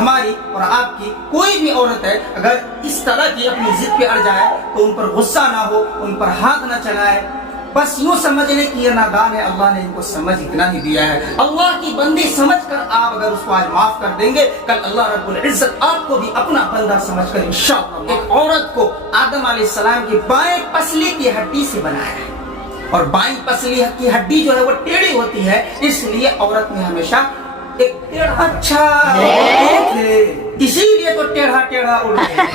ہماری اور آپ کی کوئی بھی عورت ہے اگر اس طرح کی اپنی ضد پہ اڑ جائے تو ان پر غصہ نہ ہو، ان پر ہاتھ نہ چلائے، بس یوں سمجھ لیں کہ یہ نادان ہے، اللہ نے ان کو سمجھ اتنا ہی دیا ہے۔ اللہ کی بندی سمجھ کر آپ اگر اس کو آج معاف کر دیں گے، کل اللہ رب العزت آپ کو بھی اپنا بندہ سمجھ کر انشاءاللہ۔ ایک عورت کو آدم علیہ السلام کی بائیں پسلی کی ہڈی سے بنایا ہے، اور بائیں پسلی کی ہڈی جو ہے وہ ٹیڑھی ہوتی ہے، اس لیے عورت میں ہمیشہ ایک ٹیڑھا اچھا اسی لیے تو ٹیڑھا ٹیڑھا اڑتے ہیں،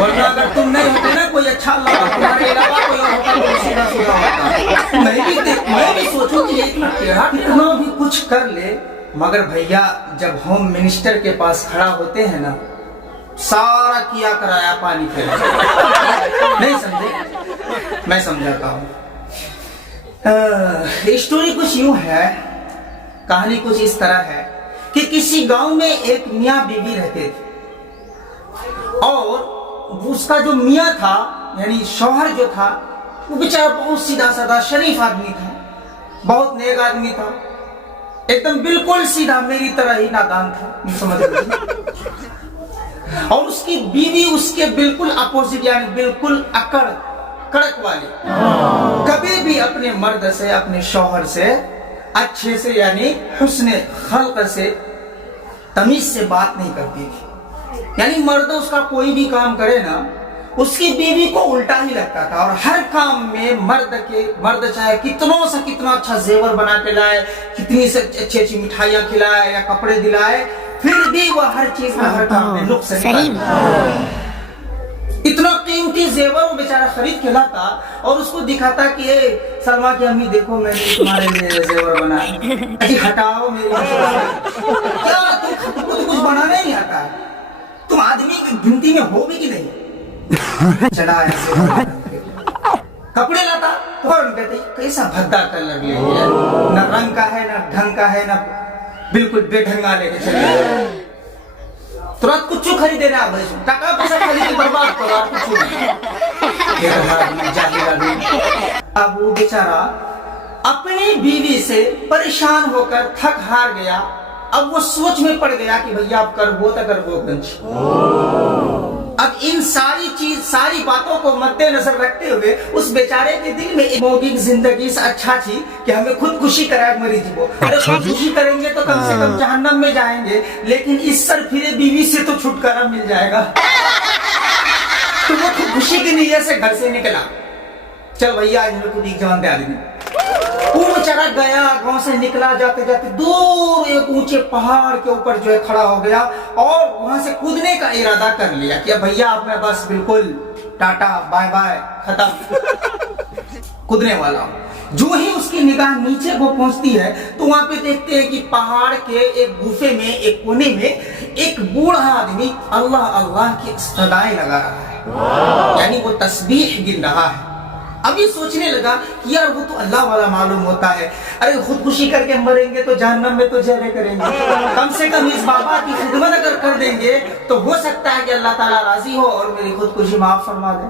ورنہ اگر تم نہیں ہوتے نا کوئی اچھا اللہ تمہارے علاوہ کوئی اور ہوتا تو سیدھا سیدھا ہوتا۔ میں بھی سوچوں کہ یہ اتنا ٹیڑھا کتنا بھی کچھ کر لے، مگر بھیا جب ہوم منسٹر کے پاس کھڑا ہوتے ہیں نا، سارا کیا کرایا پانی پھیر نہیں سمجھے؟ میں سمجھاتا ہوں۔ اسٹوری کچھ یوں ہے، کہانی کچھ اس طرح ہے کہ کسی گاؤں میں ایک میاں بیوی رہتے تھے، اور اس کا جو میاں تھا یعنی شوہر جو تھا وہ بیچارہ بہت سیدھا سادہ شریف آدمی تھا، بہت نیک آدمی تھا، ایک دم بالکل سیدھا میری طرح ہی نادان تھا، نہیں سمجھ رہے؟ اور اس کی بیوی اس کے بالکل اپوزٹ یعنی بالکل کڑک والی، کبھی بھی اپنے مرد سے اپنے شوہر سے اچھے سے یعنی حسن خلق سے تمیز سے بات نہیں کرتی تھی، یعنی مرد اس کا کوئی بھی کام کرے نا اس کی بیوی کو الٹا ہی لگتا تھا، اور ہر کام میں مرد چاہے کتنوں سے کتنا اچھا زیور بنا کے لائے، کتنی سے اچھی اچھی مٹھائیاں کھلائے یا کپڑے دلائے، پھر بھی وہ ہر چیز میں ہر کام میں نقص نکالتا۔ اتنا قیمتی زیور وہ بیچارہ خرید کے لاتا اور اس کو دکھاتا کہ سلما کی امی دیکھو میں نے تمہارے لیے زیور بنایا، اچھی ہٹاؤ میری کیا تم کو تو کچھ بنانا ہی نہیں آتا ہے، تم آدمی کی گنتی میں ہو بھی کہ نہیں؟ چلا ایسے کپڑے لاتا تو کہتے کیسا بھدا کلر لے ہے، نہ رنگ کا ہے نہ ڈھنگ کا ہے، نہ بالکل بے ڈھنگا لے کے چلے ترنت کچھ خریدے نا بھائی ٹکا پیسہ خرید کے برباد کرو آپ کچھ نہیں۔ اب وہ بیچارہ اپنی بیوی سے پریشان ہو کر تھک ہار گیا، اب وہ سوچ میں پڑ گیا کہ بھیا اب کر وہ گنج۔ اب ان ساری باتوں کو مد نظر رکھتے ہوئے اس بیچارے کے دل میں ایک موگی زندگی سے اچھا تھی کہ ہمیں خودکشی کرائے مری تھی، وہ اگر خودکشی کریں گے تو کم سے کم جہنم میں جائیں گے، لیکن اس سر پھرے بیوی سے تو چھٹکارا مل جائے گا۔ تو وہ خودکشی کی نیت سے گھر سے نکلا، چل بھیا آج ہمیں خود ایک جان دے آدمی۔ وہ بیچارہ گیا، گاؤں سے نکلا، جاتے جاتے دور ایک اونچے پہاڑ کے اوپر جو ہے کھڑا ہو گیا اور وہاں سے کودنے کا ارادہ کر لیا کہ بھیا اب میں بس بالکل ٹاٹا بائے بائے ختم، کودنے والا ہوں۔ جو ہی اس کی نگاہ نیچے کو پہنچتی ہے تو وہاں پہ دیکھتے ہیں کہ پہاڑ کے ایک گوفے میں ایک کونے میں ایک بوڑھا آدمی اللہ اللہ کی صدائیں لگا رہا ہے، یعنی وہ تسبیح گن رہا ہے۔ اب یہ سوچنے لگا کہ یار وہ تو اللہ والا معلوم ہوتا ہے، ارے خودکشی کر کے مریں گے تو جہنم میں تو جانے کریں گے، کم سے کم اس بابا کی خدمت اگر کر دیں گے تو ہو سکتا ہے کہ اللہ تعالیٰ راضی ہو اور میری خودکشی معاف فرما دے۔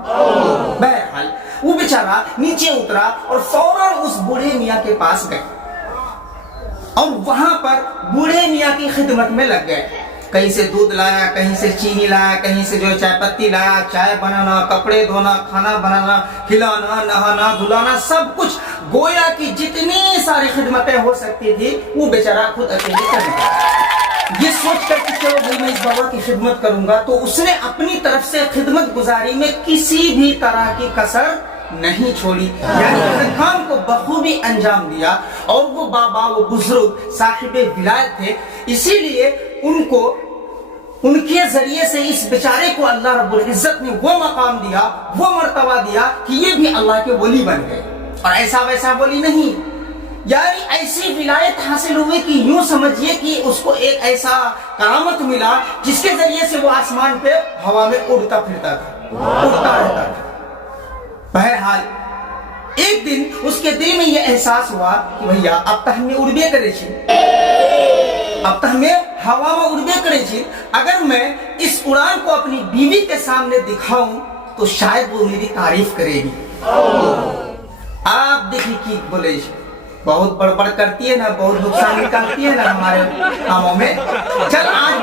بہرحال وہ بیچارہ نیچے اترا اور فوراً اس بوڑھے میاں کے پاس گئے اور وہاں پر بوڑھے میاں کی خدمت میں لگ گئے، کہیں سے دودھ لایا، کہیں سے چینی لایا، کہیں سے جو چائے پتی لایا، چائے بنانا، کپڑے دھونا، کھانا بنانا، کھلانا، نہانا، دھلانا، سب کچھ گویا کی جتنی ساری خدمتیں ہو سکتی تھی وہ بیچارہ خود اکیلے کر دیا۔ یہ سوچ کر کہ چلو بھائی میں اس بابا کی خدمت کروں گا، تو اس نے اپنی طرف سے خدمت گزاری میں کسی بھی طرح کی کسر نہیں چھوڑی، یعنی ہر کام کو بخوبی انجام دیا۔ اور وہ بابا، وہ بزرگ صاحب ولایت تھے، اسی لیے ان کے ذریعے سے اس بیچارے کو اللہ رب العزت نے وہ مقام دیا، وہ مرتبہ دیا کہ یہ بھی اللہ کے ولی بن گئے، اور ایسا ویسا ولی نہیں، یعنی ایسی ولایت حاصل ہوئی کہ یوں سمجھیے کہ اس کو ایک ایسا کرامت ملا جس کے ذریعے سے وہ آسمان پہ ہوا میں اڑتا پھرتا تھا، اڑتا رہتا تھا۔ بہرحال ایک دن اس کے دل میں یہ احساس ہوا کہ بھیا اب تو ہمیں اڑبے کرے چھی، اب تو ہمیں ہوا میں اڑبے کرے چھی، اگر میں اس اڑان کو اپنی بیوی کے سامنے دکھاؤں تو شاید وہ میری تعریف کرے گی۔ آپ دیکھیں کی بولے بہت بڑبڑ کرتی ہے نا، بہت نقصان نکالتی ہے نا ہمارے کاموں میں، چل آج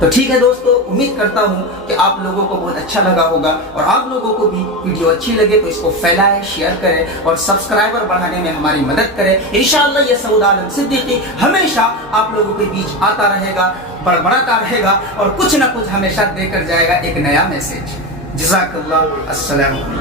تو ٹھیک ہے دوستو، امید کرتا ہوں کہ آپ لوگوں کو بہت اچھا لگا ہوگا، اور آپ لوگوں کو بھی ویڈیو اچھی لگے تو اس کو پھیلائیں، شیئر کریں اور سبسکرائبر بڑھانے میں ہماری مدد کریں۔ انشاءاللہ یہ سعود عالم صدیقی ہمیشہ آپ لوگوں کے بیچ آتا رہے گا، بڑبڑاتا رہے گا، اور کچھ نہ کچھ ہمیشہ دے کر جائے گا ایک نیا میسج۔ جزاک اللہ، السلام علیکم۔